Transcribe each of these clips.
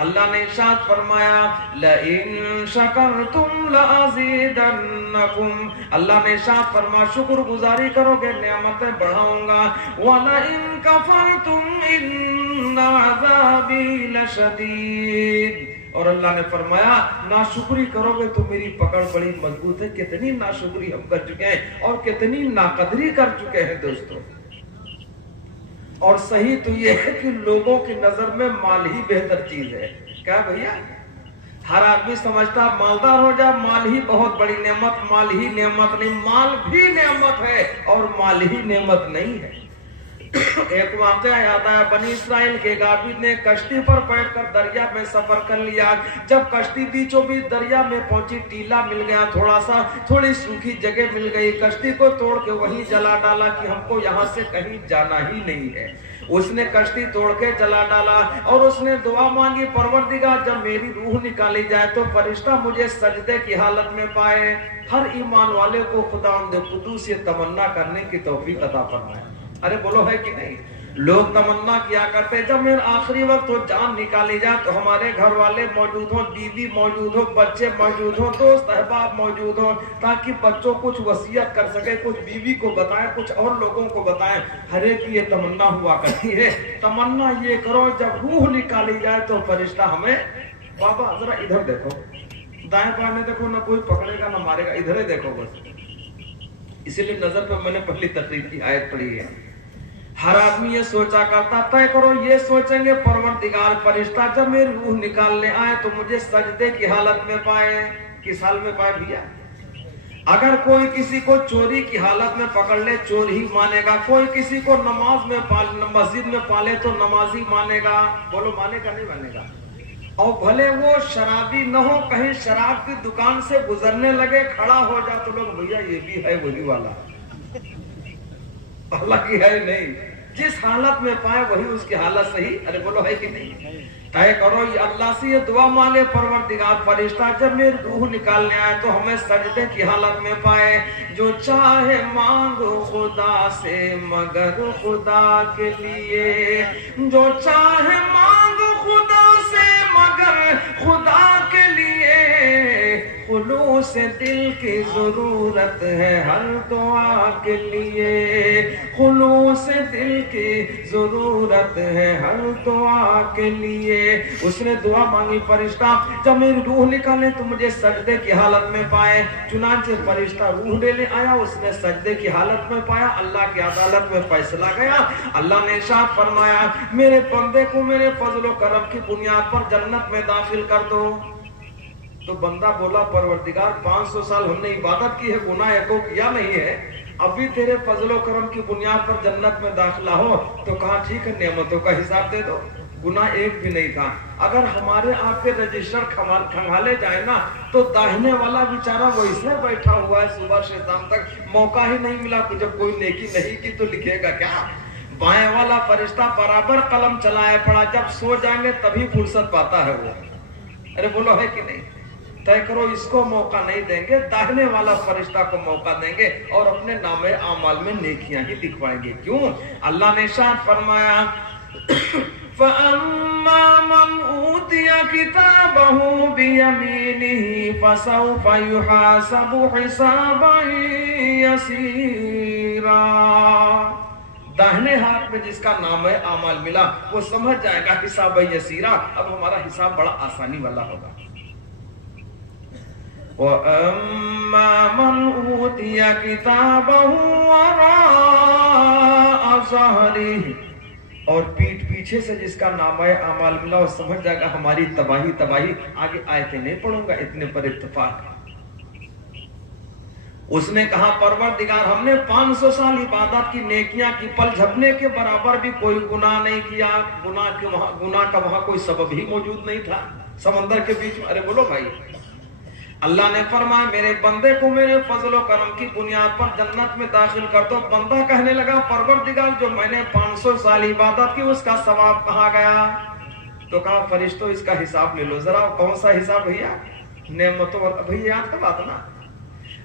اللہ نے ارشاد فرمایا لئن شکرتم لازیدنکم، اللہ نے ارشاد فرمایا شکر گزاری کرو گے نعمتیں بڑھاؤں گا، ولئن کفرتم ان عذابی لشدید، اور اللہ نے فرمایا ناشکری کرو گے تو میری پکڑ بڑی مضبوط ہے۔ کتنی ناشکری ہم کر چکے ہیں اور کتنی ناقدری کر چکے ہیں دوستوں۔ اور صحیح تو یہ ہے کہ لوگوں کی نظر میں مال ہی بہتر چیز ہے۔ کیا بھیا؟ ہر آدمی سمجھتا مالدار ہو جائے مال ہی بہت بڑی نعمت، مال ہی نعمت نہیں، مال بھی نعمت ہے اور مال ہی نعمت نہیں ہے۔ ایک واقعہ یاد آیا، بنی اسرائیل کے ایک عابد نے کشتی پر بیٹھ کر دریا میں سفر کر لیا۔ جب کشتی بیچوں بیچ دریا میں پہنچی، ٹیلا مل گیا، تھوڑی سوکھی جگہ مل گئی، کشتی کو توڑ کے وہیں جلا ڈالا کہ ہم کو یہاں سے کہیں جانا ہی نہیں ہے۔ اس نے کشتی توڑ کے جلا ڈالا اور اس نے دعا مانگی، پروردگار جب میری روح نکالی جائے تو فرشتہ مجھے سجدے کی حالت میں پائے۔ ہر ایمان والے کو خداوند قدوس یہ تمنا کرنے کی توفیق عطا فرمائے۔ ارے بولو ہے کہ نہیں؟ لوگ تمنا کیا کرتے جب میرا آخری وقت ہو، جان نکالی جائے تو ہمارے گھر والے موجود ہوں، بیوی موجود ہو، بچے موجود ہوں، دوست احباب موجود ہوں، تاکہ بچوں کچھ وصیت کر سکے، کچھ بیوی کو بتائیں، کچھ اور لوگوں کو بتائیں۔ ہر ایک کی یہ تمنا ہوا کرتی ہے۔ تمنا یہ کرو جب روح نکالی جائے تو فرشتہ ہمیں، بابا ذرا ادھر دیکھو، دائیں بائیں میں دیکھو، نہ کوئی پکڑے گا نہ مارے گا، ادھر ہی دیکھو بس۔ اسی لیے نظر پہ میں نے پہلی تقریر کی آیت پڑھی ہے۔ ہر آدمی یہ سوچا کرتا، طے کرو یہ سوچیں گے پروردگار فرشتہ جب میری روح نکالنے آئے تو مجھے سجدے کی حالت میں پائے۔ کس حال میں پائے بھیا؟ اگر کوئی کسی کو چوری کی حالت میں پکڑ لے چور ہی مانے گا، کوئی کسی کو نماز میں مسجد میں پالے تو نمازی مانے گا۔ بولو مانے گا نہیں مانے گا؟ اور بھلے وہ شرابی نہ ہو، کہیں شراب کی دکان سے گزرنے لگے کھڑا ہو جا تو لوگ بھیا یہ بھی ہے وہی والا، اللہ کی ہے نہیں، جس حالت میں پائے وہی اس کی حالت صحیح۔ ارے بولو ہے کہ نہیں؟ طے کرو یہ اللہ سے یہ دعا مانگے، پروردگار فرشتہ جب میری روح نکالنے آئے تو ہمیں سجدے کی حالت میں پائے۔ جو چاہے مانگو خدا سے مگر خدا کے لیے، جو چاہے مانگو خدا سے مگر خدا کے لیے، خلوص دل کی ضرورت ہے ہر دعا کے لیے، خلوص دل کی ضرورت ہے ہر دعا کے لیے۔ اس نے دعا مانگی، فرشتہ جب میری روح نکالے تو مجھے سجدے کی حالت میں پائے۔ چنانچہ فرشتہ روح لینے آیا، اس نے سجدے کی حالت میں پایا، اللہ کی عدالت میں فیصلہ گیا۔ اللہ نے ارشاد فرمایا میرے بندے کو میرے فضل و کرم کی بنیاد پر جنت میں داخل کر دو۔ تو بندہ بولا پروردگار 500 سال ہم نے عبادت کی ہے، گناہ ایکو کیا نہیں ہے، ابھی تیرے فضل و کرم کی بنیاد پر جنت میں داخلہ ہو تو کہا ٹھیک ہے نعمتوں کا حساب دے دو، گناہ ایک بھی نہیں تھا۔ اگر ہمارے آپ کے رجسٹر کھنگالے جائے نا تو داہنے والا بیچارہ ویسے بیٹھا ہوا ہے صبح سے شام تک، موقع ہی نہیں ملا کہ جب کوئی نیکی نہیں کی تو لکھے گا کیا۔ بائیں والا فرشتہ برابر قلم چلائے پڑا، جب سو جائیں گے تبھی فرصت پاتا ہے وہ۔ ارے بولو ہے کہ نہیں؟ طے کرو اس کو موقع نہیں دیں گے، داہنے والا فرشتہ کو موقع دیں گے اور اپنے نامے اعمال میں نیکیاں ہی لکھوائیں گے۔ کیوں؟ اللہ نے ارشاد فرمایا فَأَمَّا مَنْ أُوتِيَ كِتَابَهُ بِيَمِينِهِ فَسَوْفَ يُحَاسَبُ حِسَابًا يَسِيرًا۔ داہنے ہاتھ میں جس کا نام اعمال ملا وہ سمجھ جائے گا حساب یسیرا، اب ہمارا حساب بڑا آسانی والا ہوگا۔ وَأَمَّا مَنْ أُوتِيَ كِتَابَهُ وَرَاءَ ظَهْرِهِ، اور پیٹھ پیچھے سے جس کا نامہ اعمال ملا وہ سمجھ جائے گا ہماری تباہی تباہی۔ آگے آیتیں نہیں پڑھوں گا، اتنے پر اتفاق۔ اس نے کہا پروردگار ہم نے 500 سال عبادت کی، نیکیاں کی، پل جھپنے کے برابر بھی کوئی گناہ نہیں کیا، گناہ کا وہاں کوئی سبب ہی موجود نہیں تھا سمندر کے بیچ میں۔ ارے بولو بھائی، اللہ نے فرمایا میرے بندے کو میرے فضل و کرم کی بنیاد پر جنت میں داخل کر دو۔ بندہ کہنے لگا پروردگار جو میں نے 500 سال عبادت کی اس کا ثواب کہاں گیا؟ تو کہا فرشتوں اس کا حساب لے لو ذرا۔ کون سا حساب بھیا؟ نعمتوں، بھیا یاد کا بات نا،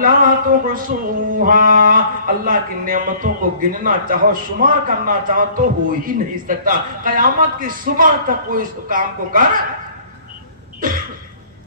لا تحصوها، اللہ کی نعمتوں کو گننا چاہو شمار کرنا چاہو تو ہو ہی نہیں سکتا. قیامت کی صبح تک کوئی اس کام کو کر.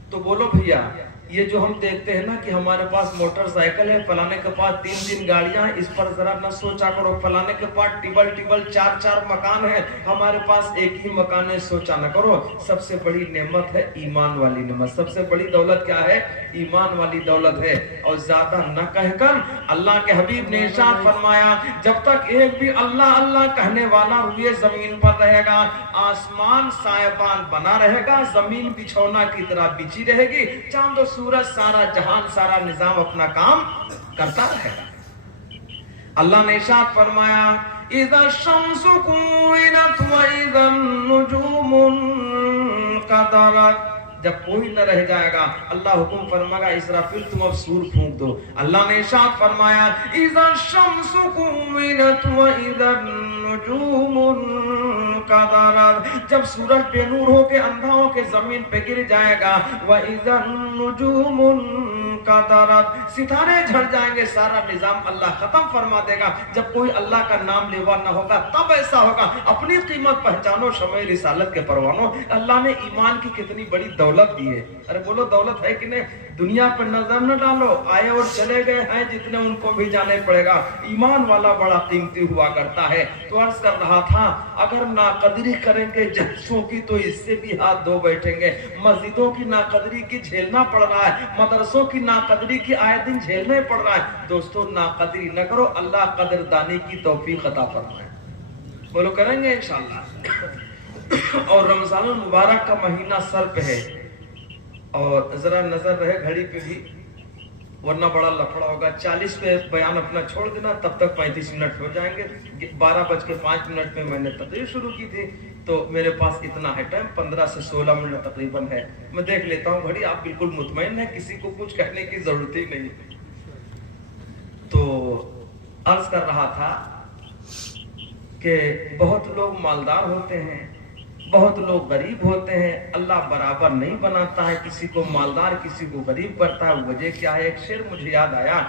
تو بولو بھیا یہ جو ہم دیکھتے ہیں نا کہ ہمارے پاس موٹر سائیکل ہے، فلانے کے پاس 3 گاڑیاں ہیں، اس پر ذرا نہ سوچا کرو. فلانے کے پاس ٹیبل 4 مکان ہے، ہمارے پاس ایک ہی مکان ہے، سوچا نہ کرو. سب سے بڑی نعمت ہے ایمان والی نعمت. سب سے بڑی دولت کیا ہے؟ ایمان والی دولت ہے. اور زیادہ نہ کہہ کر اللہ کے حبیب نے ارشاد فرمایا جب تک ایک بھی اللہ اللہ کہنے والا روئے زمین پر رہے گا، آسمان سائبان بنا رہے گا، زمین بچھونا کی طرح بچھی رہے گی، چاند و سورج سارا جہان سارا نظام اپنا کام کرتا رہے گا. اللہ نے ارشاد فرمایا اذا الشمس كورت واذا النجوم انقطرت، جب کوئی نہ رہ جائے گا اللہ حکم فرمائے گا اسرافیل تم اب سور پھونک دو. اللہ نے ارشاد فرمایا اذا الشمس كورت واذا النجوم انقطرت، جب سورج بے نور ہو کے اندھا ہو کے زمین پہ گر جائے گا، واذا النجوم انقطرت، ستارے جھڑ جائیں گے، سارا نظام اللہ ختم فرما دے گا. جب کوئی اللہ کا نام لیوا نہ ہوگا تب ایسا ہوگا. اپنی قیمت پہچانو شمع رسالت کے پروانوں. اللہ نے ایمان کی کتنی بڑی دولت دی ہے. ارے بولو دولت ہے کہ نہیں؟ دنیا پر نظر نہ ڈالو، آئے اور چلے گئے ہیں جتنے ان کو بھی جانے پڑے گا. ایمان والا بڑا قیمتی ہوا کرتا ہے. تو عرض کر رہا تھا اگر ناقدری کریں گے جلسوں کی تو اس سے بھی ہاتھ دھو بیٹھیں گے. مسجدوں کی ناقدری کی جھیلنا پڑ رہا ہے، مدرسوں کی ناقدری کی آئے دن جھیلنے پڑ رہا ہے. دوستو ناقدری نہ کرو، اللہ قدردانی کی توفیق عطا فرمائے. بولو کریں گے انشاءاللہ. اور رمضان المبارک کا مہینہ سر پہ ہے، اور ذرا نظر رہے گھڑی پہ بھی ورنہ بڑا لفڑا ہوگا. 40 پہ بیان اپنا چھوڑ دینا، تب تک 35 منٹ ہو جائیں گے. 12:05 پہ میں نے تقریر شروع کی تھی تو میرے پاس اتنا ہے ٹائم، 15 سے 16 منٹ تقریباً ہے. میں دیکھ لیتا ہوں گھڑی. آپ بالکل مطمئن ہیں، کسی کو کچھ کہنے کی ضرورت ہی نہیں. تو عرض کر رہا تھا کہ بہت لوگ مالدار ہوتے ہیں، بہت لوگ غریب ہوتے ہیں. اللہ برابر نہیں بناتا ہے، کسی کو مالدار کسی کو غریب کرتا ہے. وجہ کیا ہے؟ ایک شعر مجھے یاد آیا.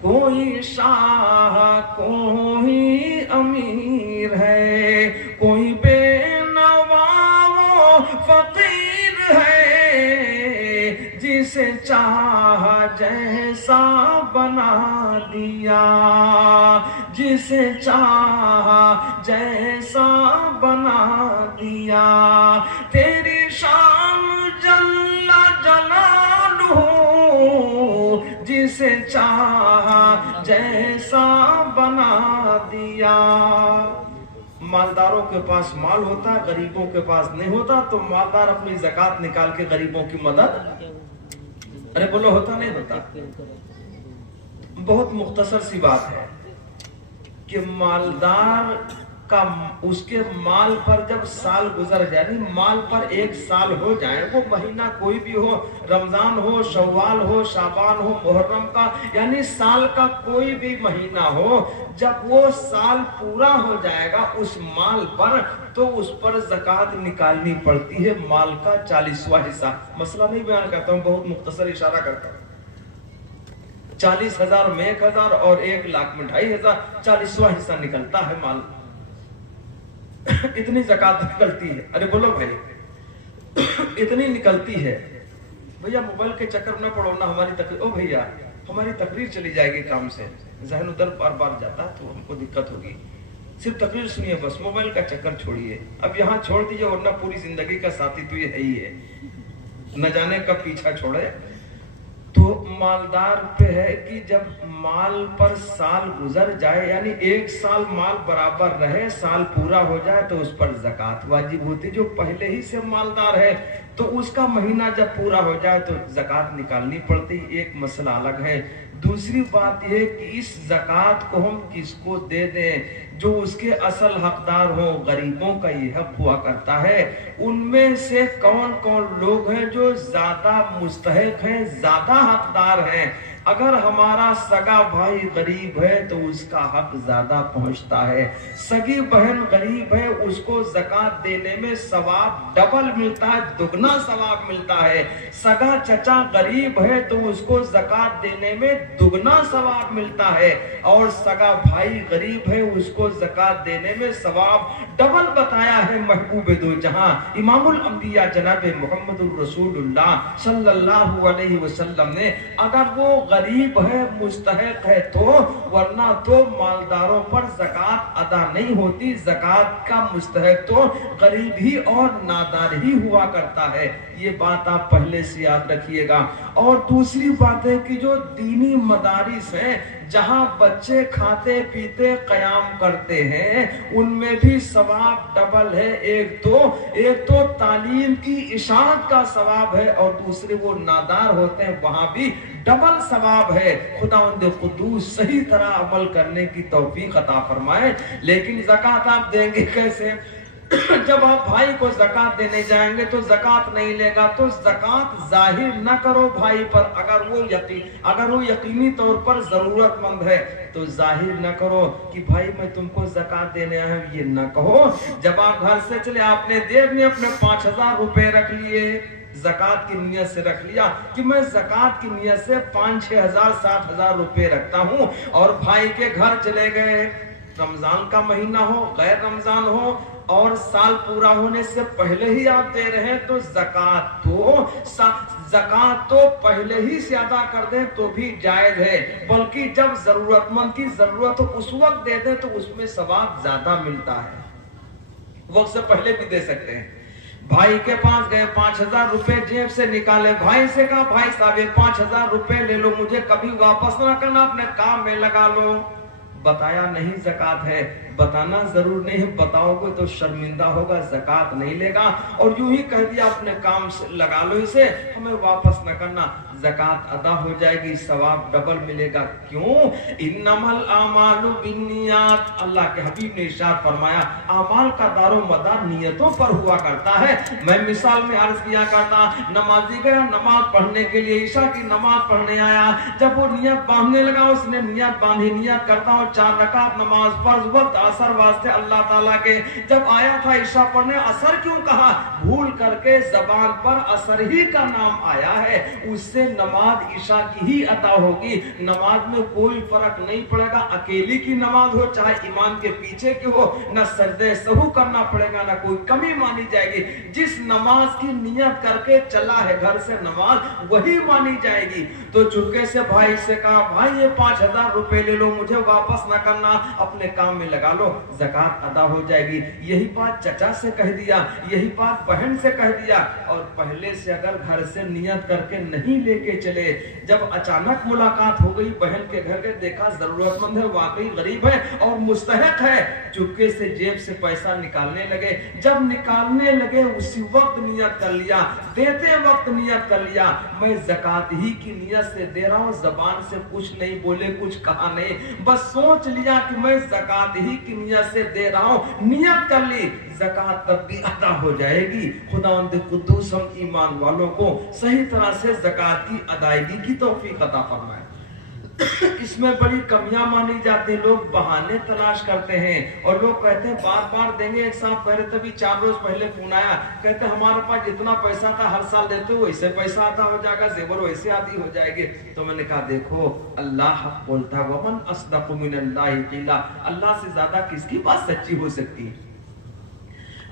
کوئی شاہ کوئی امیر ہے، کوئی بے نوا و فقیر ہے، جسے چاہا جیسا بنا دیا، جسے چاہا جیسا بنا دیا. تیری شان جل جلالہ، جسے چاہا جیسا بنا دیا. مالداروں کے پاس مال ہوتا ہے، غریبوں کے پاس نہیں ہوتا. تو مالدار اپنی زکات نکال کے غریبوں کی مدد، ارے بولو ہوتا نہیں ہوتا؟ بہت مختصر سی بات ہے کہ مالدار کا اس کے مال پر جب سال گزر جائے، یعنی مال پر 1 سال ہو جائے، وہ مہینہ کوئی بھی ہو، رمضان ہو، شوال ہو، شعبان ہو، محرم کا، یعنی سال کا کوئی بھی مہینہ ہو، جب وہ سال پورا ہو جائے گا اس مال پر تو اس پر زکوٰۃ نکالنی پڑتی ہے. مال کا 40واں حصہ. مسئلہ نہیں بیان کرتا ہوں، بہت مختصر اشارہ کرتا ہوں. 40,000 میں 1,000 اور 1,00,000 میں 2,500، 40واں حصہ نکلتا ہے مال. اتنی زکوٰۃ نکلتی ہے. ارے بولو بھائی اتنی نکلتی ہے. بھیا موبائل کے چکر نہ پڑو نا ہماری تقریر. او بھیا ہماری تقریر چلی جائے گی کام سے، ذہن ادھر بار بار جاتا ہے تو ہم کو دقت ہوگی. صرف تقریر سنیے بس، موبائل کا چکر چھوڑیے. اب یہاں چھوڑ دیجیے ورنہ پوری زندگی کا ساتھی تو یہ ہے ہی ہے، نہ جانے کب پیچھا چھوڑے. تو مالدار پہ ہے کہ جب مال پر سال گزر جائے، یعنی 1 سال مال برابر رہے، سال پورا ہو جائے تو اس پر زکوٰۃ واجب ہوتی. جو پہلے ہی سے مالدار ہے تو اس کا مہینہ جب پورا ہو جائے تو زکوٰۃ نکالنی پڑتی. ایک مسئلہ الگ ہے. دوسری بات یہ کہ اس زکوٰۃ کو ہم کس کو دے دیں؟ جو اس کے اصل حقدار ہوں. غریبوں کا یہ حق ہوا کرتا ہے. ان میں سے کون کون لوگ ہیں جو زیادہ مستحق ہیں، زیادہ حقدار ہیں؟ اگر ہمارا سگا بھائی غریب ہے تو اس کا حق زیادہ پہنچتا ہے، سگی بہن غریب ہے اس کو زکوٰۃ دینے میں ثواب ڈبل ملتا ہے، دگنا ثواب ملتا ہے، سگا چچا غریب ہے تو اس کو زکوٰۃ دینے میں دگنا ثواب ملتا ہے، اور سگا بھائی غریب ہے اس کو زکوٰۃ دینے میں ثواب ڈبل بتایا ہے محبوب دو جہاں امام الانبیاء جناب محمد الرسول اللہ صلی اللہ علیہ وسلم نے۔ اگر وہ غریب ہے مستحق ہے تو، ورنہ تو مالداروں پر زکوٰۃ ادا نہیں ہوتی، زکوٰۃ کا مستحق تو غریب ہی اور نادار ہی ہوا کرتا ہے۔ یہ بات آپ پہلے سے یاد رکھیے گا۔ اور دوسری بات ہے کہ جو دینی مدارس ہیں جہاں بچے کھاتے پیتے قیام کرتے ہیں ان میں بھی ثواب ڈبل ہے، ایک تو تعلیم کی اشاعت کا ثواب ہے، اور دوسرے وہ نادار ہوتے ہیں وہاں بھی ڈبل ثواب ہے۔ خداوند قدوس صحیح طرح عمل کرنے کی توفیق عطا فرمائے۔ لیکن زکوٰۃ آپ دیں گے کیسے؟ جب آپ بھائی کو زکوٰۃ دینے جائیں گے تو زکوٰۃ نہیں لے گا تو زکوٰۃ ظاہر نہ کرو بھائی پر، اگر وہ یقینی طور پر ضرورت مند ہے تو ظاہر نہ کرو کہ بھائی میں تم کو زکوٰۃ دینے آیا ہوں، یہ نہ کہو۔ جب آپ گھر سے چلے آپ نے جیب میں اپنے 5,000 روپے رکھ لیے، زکوٰۃ کی نیت سے رکھ لیا کہ میں زکوٰۃ کی نیت سے 5,000 6,000 7,000 روپے رکھتا ہوں، اور بھائی کے گھر چلے گئے، رمضان کا مہینہ ہو غیر رمضان ہو اور سال پورا ہونے سے پہلے ہی آپ دے رہے ہیں تو زکوٰۃ تو پہلے ہی سے ادا کر دیں تو بھی جائز ہے، بلکہ جب ضرورت مند کی ضرورت ہو اس وقت دے دیں تو اس میں ثواب زیادہ ملتا ہے، وقت سے پہلے بھی دے سکتے ہیں۔ بھائی کے پاس گئے 5,000 روپے جیب سے نکالے، بھائی سے کہا بھائی صاحب 5,000 روپے لے لو، مجھے کبھی واپس نہ کرنا، اپنے کام میں لگا لو۔ بتایا نہیں زکوٰۃ ہے، بتانا ضرور نہیں ہے، بتاؤ گے تو شرمندہ ہوگا، زکوٰۃ نہیں لے گا، اور یوں ہی کہہ دیا اپنے کام سے لگا لو اسے، ہمیں واپس نہ کرنا، زکوٰۃ ادا ہو جائے گی، ثواب ڈبل ملے گا۔ کیوں؟ انما الاعمال بالنیات، اللہ کے حبیب نے ارشاد فرمایا اعمال کا دار و مدار نیتوں پر ہوا کرتا ہے۔ میں مثال میں عرض کیا کرتا، نمازی گیا نماز پڑھنے کے لیے، عشاء کی نماز پڑھنے آیا، جب وہ نیت باندھنے لگا اس نے نیت باندھی، نیت کرتا ہوں 4 رکعت نماز فرض وقت اثر واسطے اللہ تعالیٰ کے، جب آیا تھا عشاء پڑھنے اثر کیوں کہا؟ بھول کر کے زبان پر اثر ہی کا نام آیا ہے، اس سے نماز عشاء کی ہی ادا ہوگی، نماز میں کوئی فرق نہیں پڑے گا، اکیلی کی نماز ہو چاہے امام کے پیچھے کی ہو، نہ سجدہ سہو کرنا پڑے گا، نہ کوئی کمی مانی جائے گی۔ جس نماز کی نیت کر کے چلا ہے گھر سے نماز وہی مانی جائے گی۔ تو چپکے سے بھائی سے کہا بھائی یہ 5,000 روپے لے لو، مجھے واپس نہ کرنا، اپنے کام میں لگا لو، زکوٰۃ ادا ہو جائے گی۔ یہی بات چچا سے کہہ دیا، یہی بات بہن سے کہہ دیا، اور پہلے سے اگر گھر سے نیت کر کے نہیں لے کے چلے، جب اچانک ملاقات ہو گئی بہن کے گھر کے، دیکھا ضرورت مند ہے، واقعی غریب ہے اور مستحق ہے، چپکے سے جیب سے پیسہ نکالنے لگے، جب نکالنے لگے اسی وقت نیت کر لیا، دیتے وقت نیت کر لیا میں زکوٰۃ ہی کی نیت سے دے رہا ہوں، زبان سے کچھ نہیں بولے، کچھ کہا نہیں، بس سوچ لیا کہ میں زکوٰۃ ہی کی نیت سے دے رہا ہوں، نیت کر لی، زکوٰۃ تب بھی ادا ہو جائے گی۔ خداوند قدوس ہم ایمان والوں کو صحیح طرح سے زکوٰۃ کی ادائیگی کی توفیق عطا فرمائے۔ اس میں بڑی کمیاں مانی جاتی، لوگ بہانے تلاش کرتے ہیں اور لوگ کہتے ہیں بار بار دیں گے، ایک سال پہلے تبھی 4 روز پہلے فون آیا، کہتے ہمارے پاس جتنا پیسہ تھا ہر سال دیتے ہو ویسے پیسہ آتا ہو جائے گا، زیور ویسے آتی ہو جائے گی۔ تو میں نے کہا دیکھو اللہ حق بولتا ہے، ومن اصدق من اللہ قیلا، اللہ سے زیادہ کس کی بات سچی ہو سکتی ہے؟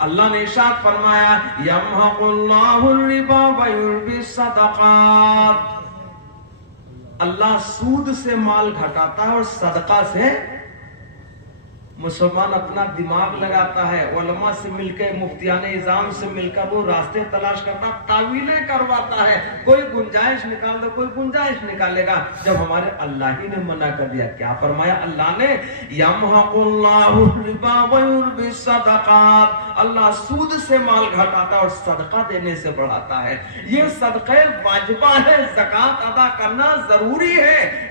اللہ نے ارشاد فرمایا یمحق اللہ الربا ویربی الصدقات، اللہ سود سے مال گھٹاتا ہے اور صدقہ سے مسلمان اپنا دماغ لگاتا ہے، علماء سے مل کے، مفتیان اعظام سے مل کر وہ راستے تلاش کرتا، تعویلیں کرواتا ہے، کوئی گنجائش نکال دو، کوئی گنجائش نکالے گا، جب ہمارے اللہ ہی نے منع کر دیا۔ کیا فرمایا اللہ نے؟ یمحق اللہ الربا ویربی الصدقات، اللہ سود سے مال گھٹاتا ہے اور صدقہ دینے سے بڑھاتا ہے۔ یہ صدقہ واجبہ ہے، زکوٰۃ ادا کرنا ضروری ہے،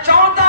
14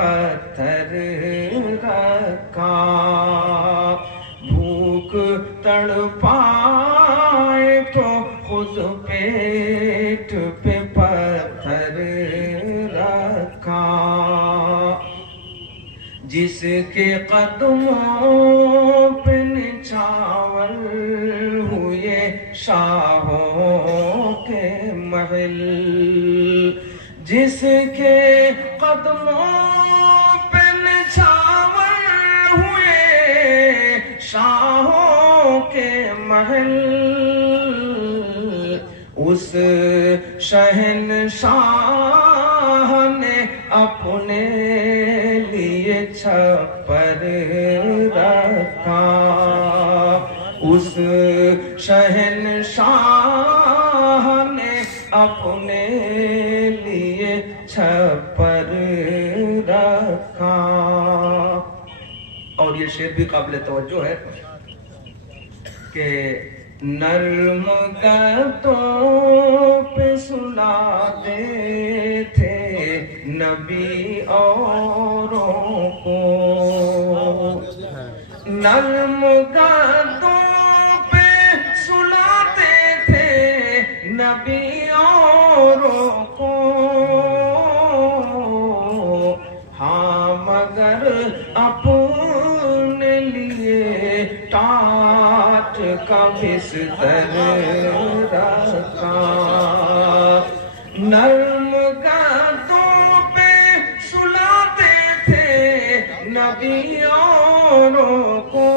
پتھر رکھا، بھوک تڑپائے تو خود پیٹ پہ پتھر رکھا، جس کے قدموں پہ نچھاور ہوئے شاہوں کے محل، جس کے قدموں پہ نچھاور ہوئے شاہوں کے محل، اس شہنشاہ نے اپنے لیے چھپر رکھا، اس شہنشاہ نے اپنے لیے چھپر رکھا۔ اور یہ شعر بھی قابل توجہ ہے کہ نرم گدوں پہ سلاتے تھے نبی اوروں کو، نرم گدوں پہ سلاتے تھے نبی اوروں کو، ہاں مگر اپنے لیے ٹاٹ کا بستر رکھا، نرم گدوں پہ سلاتے تھے نبی اوروں کو،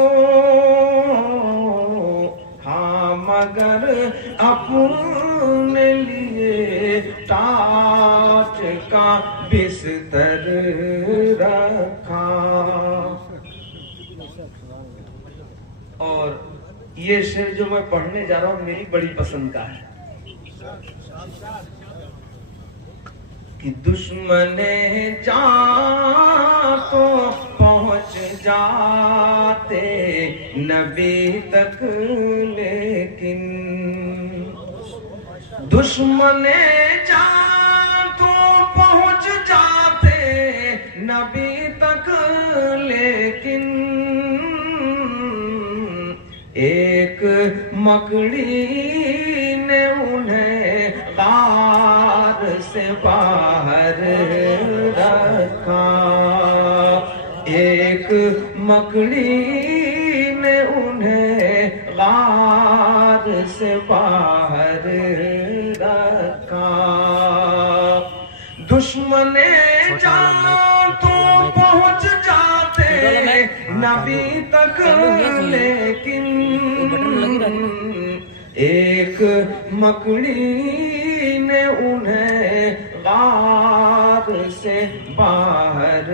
ہاں مگر اپنے لیے ٹاٹ کا بستر رکھا۔ اور یہ شعر جو میں پڑھنے جا رہا ہوں میری بڑی پسند کا ہے کہ دشمن جان تو پہنچ جاتے نبی تک، لیکن دشمن جان تو پہنچ جاتے نبی تک، لیکن ایک مکڑی نے انہیں غار سے باہر رکھا، ایک مکڑی نے انہیں غار سے باہر رکھا، دشمن جان تو پہنچ جاتے نبی تک، لیکن ایک مکڑی نے انہیں غار سے باہر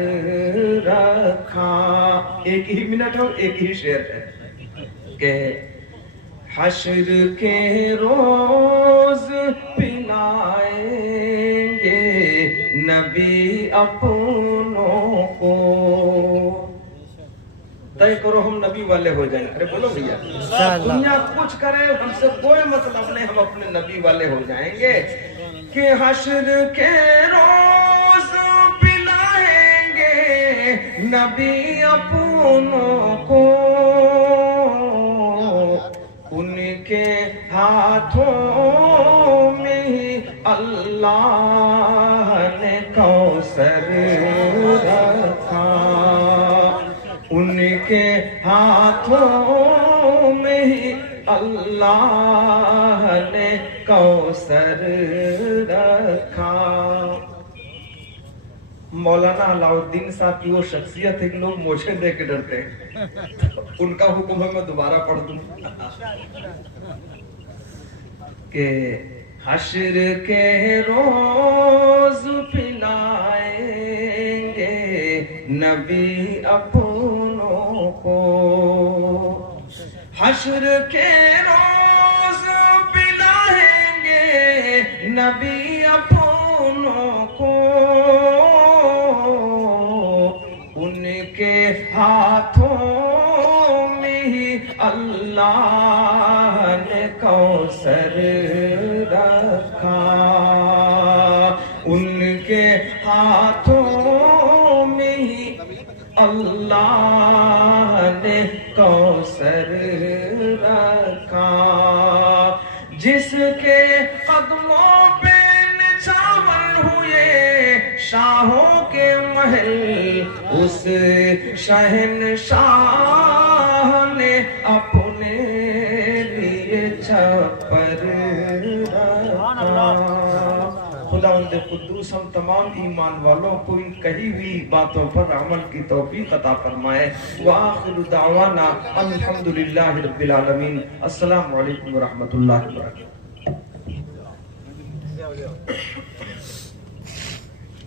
رکھا۔ ایک ہی منٹ اور ایک ہی شعر ہے کہ حشر کے روز پلائیں گے نبی اپنوں کو، طے کرو ہم نبی والے ہو جائیں۔ ارے بولو بھیا، دنیا کچھ کرے ہم سے کوئی مطلب نہیں، ہم اپنے نبی والے ہو جائیں گے کہ حشر کے روز پلائیں گے نبی اپنوں کو، ان کے ہاتھوں میں ہی اللہ نے کوثر رکھا، ان کے ہاتھوں میں ہی اللہ نے کوثر رکھا۔ مولانا علاء الدین صاحب کی وہ شخصیت ہے کہ لوگ مجھے دیکھ کے ڈرتے ہیں، ان کا حکم ہے میں دوبارہ پڑھ دوں کہ حشر کے روز پلائیں گے نبی اپنوں کو، حشر کے روز پلائیں گے نبی اپنوں کو، ان کے ہاتھوں میں ہی اللہ نے کوثر رکھا، ان کے ہاتھوں میں اللہ نے کوثر رکھا، جس کے قدموں پہ نچھاور ہوئے شاہوں کے محل، اس شہنشاہ نے اپنے لیے چھپر رکھا۔ خداوند قدوس ہم تمام ایمان والوں کو ان کہی ہوئی باتوں پر عمل کی توفیق عطا فرمائے۔ وآخر دعوانا الحمدللہ رب العالمین۔ السلام علیکم ورحمۃ اللہ وبرکاتہ۔